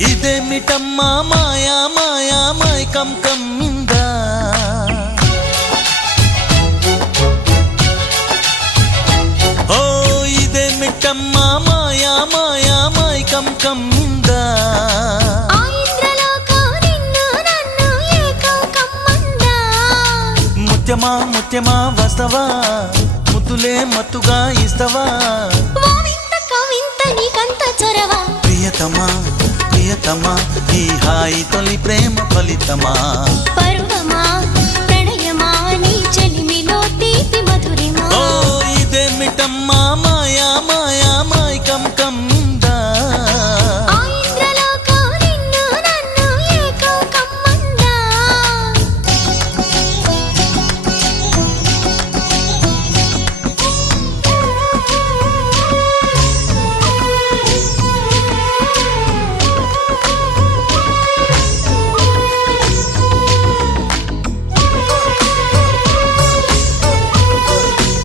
ఇదేమిటమ్మా మాయా మాయా మైకం కమ్మిందా ఓ ఇదేమిటమ్మా మాయా మాయా మైకం కమ్మిందా ముత్యమా ముత్యమా వస్తవా ముద్దులే మత్తుగా ఇస్తవా ప్రియతమా ప్రియతమా ఈ హాయి తొలి ప్రేమ ఫలితమా పరువమా ప్రణయమా నీ చెలిమిలో తీపి మధురిమా ఓ ఇదేమిటమ్మా మాయా మాయా